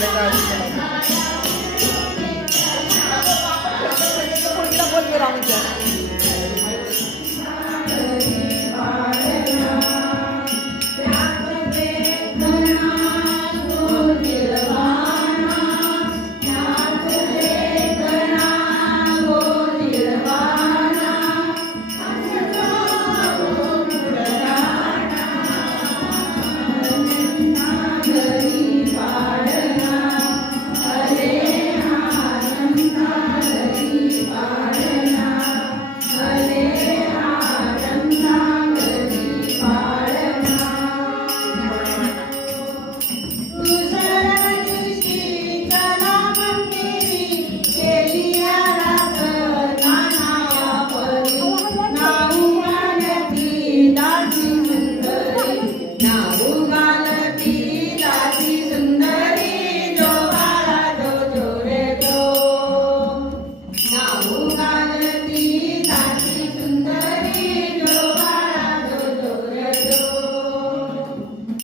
¿Qué es eso?